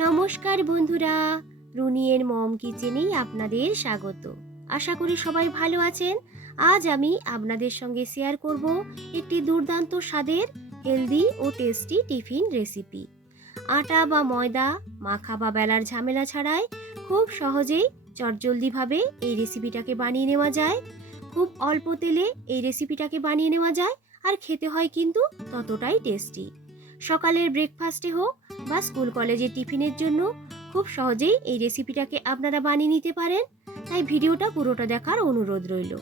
নমস্কার বন্ধুরা, রুনিয়ের মম কিচেনেই আপনাদের স্বাগত। আশা করি সবাই ভালো আছেন। আজ আমি আপনাদের সঙ্গে শেয়ার করব একটি দুর্দান্ত স্বাদের, হেলদি ও টেস্টি টিফিন রেসিপি। আটা বা ময়দা মাখা বা বেলার ঝামেলা ছাড়াই খুব সহজেই চটজলদিভাবে এই রেসিপিটাকে বানিয়ে নেওয়া যায়। খুব অল্প তেলে এই রেসিপিটাকে বানিয়ে নেওয়া যায় আর খেতে হয় কিন্তু ততটাই টেস্টি। সকালের ব্রেকফাস্টে হোক বা স্কুল কলেজের টিফিনের জন্য খুব সহজেই এই রেসিপিটাকে আপনারা বানিয়ে নিতে পারেন। তাই ভিডিওটা পুরোটা দেখার অনুরোধ রইল।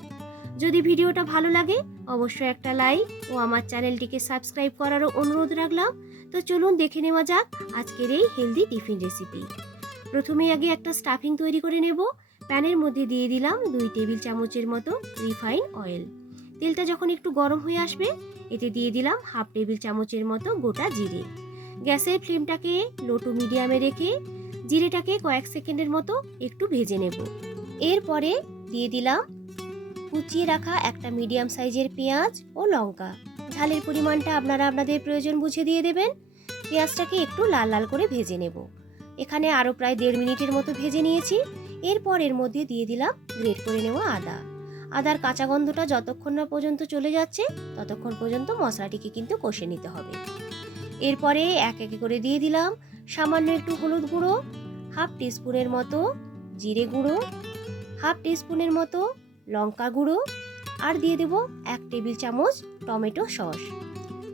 যদি ভিডিওটা ভালো লাগে, অবশ্যই একটা লাইক ও আমার চ্যানেলটিকে সাবস্ক্রাইব করারও অনুরোধ রাখলাম। তো চলুন দেখে নেওয়া যাক আজকের এই হেলদি টিফিন রেসিপি প্রথমে আগে একটা স্টাফিং তৈরি করে নেব। প্যানের মধ্যে দিয়ে দিলাম দুই টেবিল চামচের মতো রিফাইন অয়েল তেলটা যখন একটু গরম হয়ে আসবে, এতে দিয়ে দিলাম হাফ টেবিল চামচের মতো গোটা জিরে। গ্যাসের ফ্লেমটাকে লো টু মিডিয়ামে রেখে জিরেটাকে কয়েক সেকেন্ডের মতো একটু ভেজে নেব। এরপরে দিয়ে দিলাম কুচিয়ে রাখা একটা মিডিয়াম সাইজের পেঁয়াজ ও লঙ্কা। ঝালের পরিমাণটা আপনারা আপনাদের প্রয়োজন বুঝে দিয়ে দেবেন। পেঁয়াজটাকে একটু লাল লাল করে ভেজে নেব। এখানে আরও প্রায় দেড় মিনিটের মতো ভেজে নিয়েছি। এরপর এর মধ্যে দিয়ে দিলাম গ্রেট করে নেওয়া আদা। আদার কাঁচা গন্ধটা যতক্ষণ না পর্যন্ত চলে যাচ্ছে, ততক্ষণ পর্যন্ত মশলাটিকে কিন্তু কষে নিতে হবে। এরপরে এক একে করে দিয়ে দিলাম সামান্য একটু হলুদ গুঁড়ো, হাফ টিস্পুনের মতো জিরে গুঁড়ো, হাফ টিস্পুনের মতো লঙ্কা গুঁড়ো, আর দিয়ে দেব এক টেবিল চামচ টমেটো সস।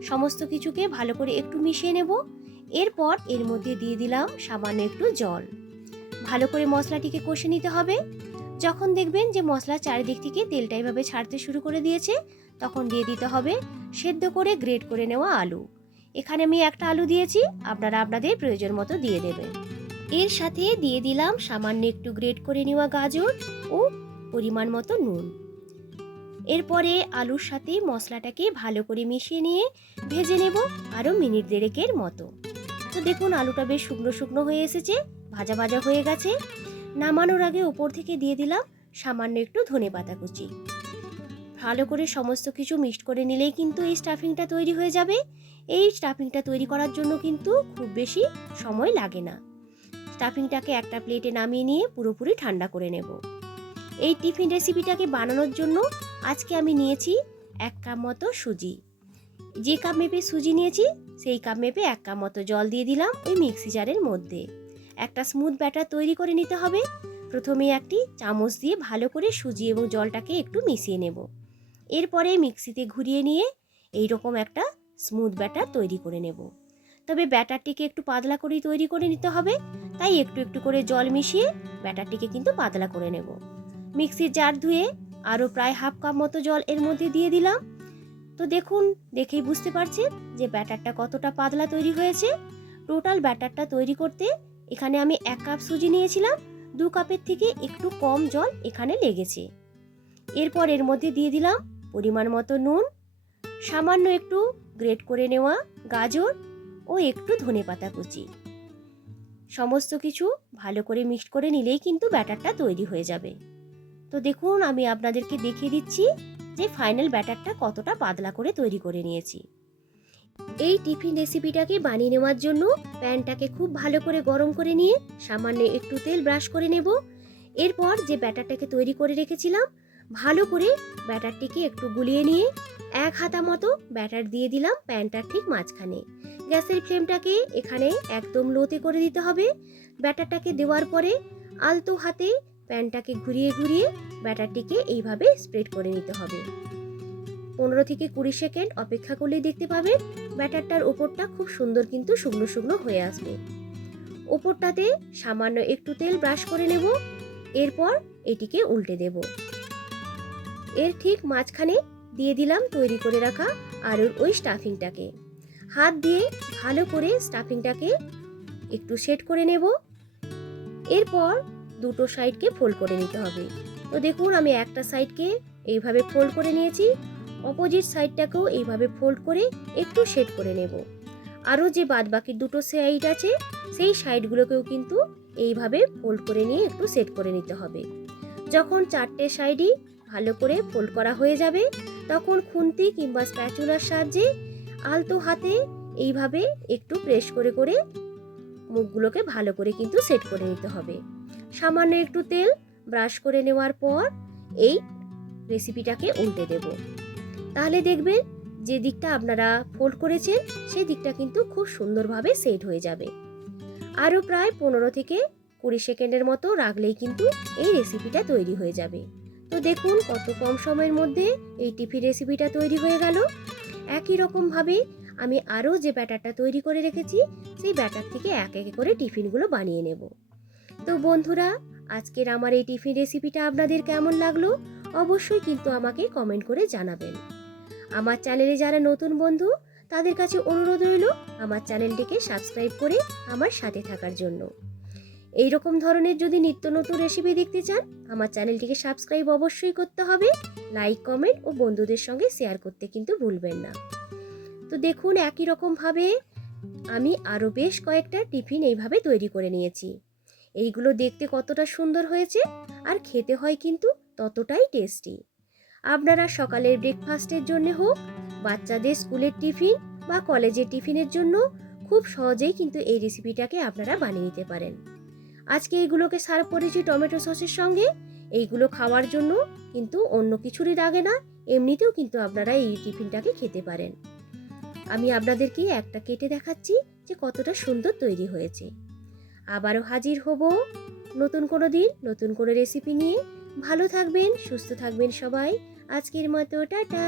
সমস্ত কিছুকে ভালো করে একটু মিশিয়ে নেব। এরপর এর মধ্যে দিয়ে দিলাম সামান্য একটু জল। ভালো করে মশলাটিকে কষে নিতে হবে। যখন দেখবেন যে মশলা চারিদিক থেকে তেলটা এভাবে ছাড়তে শুরু করে দিয়েছে, তখন দিয়ে দিতে হবে সেদ্ধ করে গ্রেট করে নেওয়া আলু। এখানে আমি একটা আলু দিয়েছি, আপনারা আপনাদের প্রয়োজন মতো দিয়ে দেবেন। এর সাথে দিয়ে দিলাম সামান্য একটু গ্রেট করে নেওয়া গাজর ও পরিমাণ মতো নুন। এরপরে আলুর সাথে মশলাটাকে ভালো করে মিশিয়ে নিয়ে ভেজে নেব আরও মিনিট দেড়েকের মতো। তো দেখুন আলুটা বেশ শুকনো শুকনো হয়ে এসেছে, ভাজা ভাজা হয়ে গেছে। নামানোর আগে ওপর থেকে দিয়ে দিলাম সামান্য একটু ধনে পাতা কুচি। ভালো করে সমস্ত কিছু মিক্সড করে নিলেই কিন্তু এই স্টাফিংটা তৈরি হয়ে যাবে। এই স্টাফিংটা তৈরি করার জন্য কিন্তু খুব বেশি সময় লাগে না। স্টাফিংটাকে একটা প্লেটে নামিয়ে নিয়ে পুরোপুরি ঠান্ডা করে নেব। এই টিফিন রেসিপিটাকে বানানোর জন্য আজকে আমি নিয়েছি এক কাপ মতো সুজি। যে কাপ মেপে সুজি নিয়েছি, সেই কাপ মেপে এক কাপ মতো জল দিয়ে দিলাম ওই মিক্সি জারের মধ্যে। একটা স্মুথ ব্যাটার তৈরি করে নিতে হবে। প্রথমে একটি চামচ দিয়ে ভালো করে সুজি এবং জলটাকে একটু মিশিয়ে নেব। এরপরে মিক্সিতে ঘুরিয়ে নিয়ে এই রকম একটা স্মুথ ব্যাটার তৈরি করে নেব। তবে ব্যাটারটিকে একটু পাতলা করেই তৈরি করে নিতে হবে, তাই একটু একটু করে জল মিশিয়ে ব্যাটারটিকে কিন্তু পাতলা করে নেব। মিক্সির জার ধুয়ে আরও প্রায় হাফ কাপ মতো জল এর মধ্যে দিয়ে দিলাম। তো দেখুন, দেখেই বুঝতে পারছেন যে ব্যাটারটা কতটা পাতলা তৈরি হয়েছে। টোটাল ব্যাটারটা তৈরি করতে এখানে আমি এক কাপ সুজি নিয়েছিলাম, দু কাপের থেকে একটু কম জল এখানে লেগেছে। এরপর এর মধ্যে দিয়ে দিলাম পরিমাণ মতো নুন, সামান্য একটু গ্রেট করে নেওয়া গাজর ও একটু ধনে পাতা কুচি। সমস্ত কিছু ভালো করে মিক্সড করে নিলেই কিন্তু ব্যাটারটা তৈরি হয়ে যাবে। তো দেখুন, আমি আপনাদেরকে দেখিয়ে দিচ্ছি যে ফাইনাল ব্যাটারটা কতটা পাতলা করে তৈরি করে নিয়েছি। এই টিফিন রেসিপিটাকে বানিয়ে নেওয়ার জন্য প্যানটাকে খুব ভালো করে গরম করে নিয়ে সামান্য একটু তেল ব্রাশ করে নেব। এরপর যে ব্যাটারটাকে তৈরি করে রেখেছিলাম, ভালো করে ব্যাটারটিকে একটু গুলিয়ে নিয়ে এক হাতা মতো ব্যাটার দিয়ে দিলাম প্যানটার ঠিক মাঝখানে। গ্যাসের ফ্লেমটাকে এখানে একদম লোতে করে দিতে হবে। ব্যাটারটাকে দেওয়ার পরে আলতো হাতে প্যানটাকে ঘুরিয়ে ঘুরিয়ে ব্যাটারটিকে এইভাবে স্প্রেড করে নিতে হবে। পনেরো থেকে কুড়ি সেকেন্ড অপেক্ষা করলেই দেখতে পাবেন ব্যাটারটার ওপরটা খুব সুন্দর কিন্তু শুকনো শুকনো হয়ে আসবে। ওপরটাতে সামান্য একটু তেল ব্রাশ করে নেব, এরপর এটিকে উল্টে দেব। এর ঠিক মাঝখানে দিয়ে দিলাম তৈরি করে রাখা আলুর ওই স্টাফিংটাকে। হাত দিয়ে ভালো করে স্টাফিংটাকে একটু সেট করে নেব। এরপর দুটো সাইডকে ফোল্ড করে নিতে হবে। তো দেখুন আমি একটা সাইডকে এইভাবে ফোল্ড করে নিয়েছি। অপোজিট সাইডটাকেও এইভাবে ফোল্ড করে একটু সেট করে নেব। আরও যে বাদ বাকি দুটো সাইড আছে, সেই সাইডগুলোকেও কিন্তু এইভাবে ফোল্ড করে নিয়ে একটু সেট করে নিতে হবে। যখন চারটে সাইডই ভালো করে ফোল্ড করা হয়ে যাবে, তখন খুন্তি কিংবা স্প্যাচুলার সাহায্যে আলতো হাতে এইভাবে একটু প্রেস করে করে মুখগুলোকে ভালো করে কিন্তু সেট করে নিতে হবে। সামান্য একটু তেল ব্রাশ করে নেওয়ার পর এই রেসিপিটাকে উল্টে দেব। তাহলে দেখবেন যে দিকটা আপনারা ফোল্ড করেছেন, সেই দিকটা কিন্তু খুব সুন্দরভাবে সেট হয়ে যাবে। আরও প্রায় পনেরো থেকে কুড়ি সেকেন্ডের মতো রাখলেই কিন্তু এই রেসিপিটা তৈরি হয়ে যাবে। তো দেখুন কত কম সময়ের মধ্যে এই টিফিন রেসিপিটা তৈরি হয়ে গেল। একই রকমভাবে আমি আরও যে ব্যাটারটা তৈরি করে রেখেছি, সেই ব্যাটার থেকে এক এক করে টিফিনগুলো বানিয়ে নেব। তো বন্ধুরা, আজকের আমার এই টিফিন রেসিপিটা আপনাদের কেমন লাগল? অবশ্যই কিন্তু আমাকে কমেন্ট করে জানাবেন। আমার চ্যানেলে যারা নতুন বন্ধু, তাদের কাছে অনুরোধ রইল আমার চ্যানেলটিকে সাবস্ক্রাইব করে আমার সাথে থাকার জন্য। এই রকম ধরনের যদি নিত্য নতুন রেসিপি দেখতে চান, আমার চ্যানেলটিকে সাবস্ক্রাইব অবশ্যই করতে হবে। লাইক কমেন্ট ও বন্ধুদের সঙ্গে শেয়ার করতে কিন্তু ভুলবেন না। তো দেখুন, একই রকমভাবে আমি আরও বেশ কয়েকটা টিফিন এইভাবে তৈরি করে নিয়েছি। এইগুলো দেখতে কতটা সুন্দর হয়েছে, আর খেতে হয় কিন্তু ততটাই টেস্টি আপনারা সকালের ব্রেকফাস্টের জন্য হোক, বাচ্চাদের স্কুলের টিফিন বা কলেজের টিফিনের জন্য খুব সহজেই কিন্তু এই রেসিপিটাকে আপনারা বানিয়ে নিতে পারেন। আজকে এইগুলোকে সার্ভ করেছি টমেটো সসের সঙ্গে। এইগুলো খাওয়ার জন্য কিন্তু অন্য কিছুরই লাগে না, এমনিতেও কিন্তু আপনারা এই টিফিনটাকে খেতে পারেন। আমি আপনাদেরকে একটা কেটে দেখাচ্ছি যে কতটা সুন্দর তৈরি হয়েছে। আবারও হাজির হব নতুন কোনো দিন, নতুন কোনো রেসিপি নিয়ে। ভালো থাকবেন, সুস্থ থাকবেন সবাই। আজকের মতো টাটা।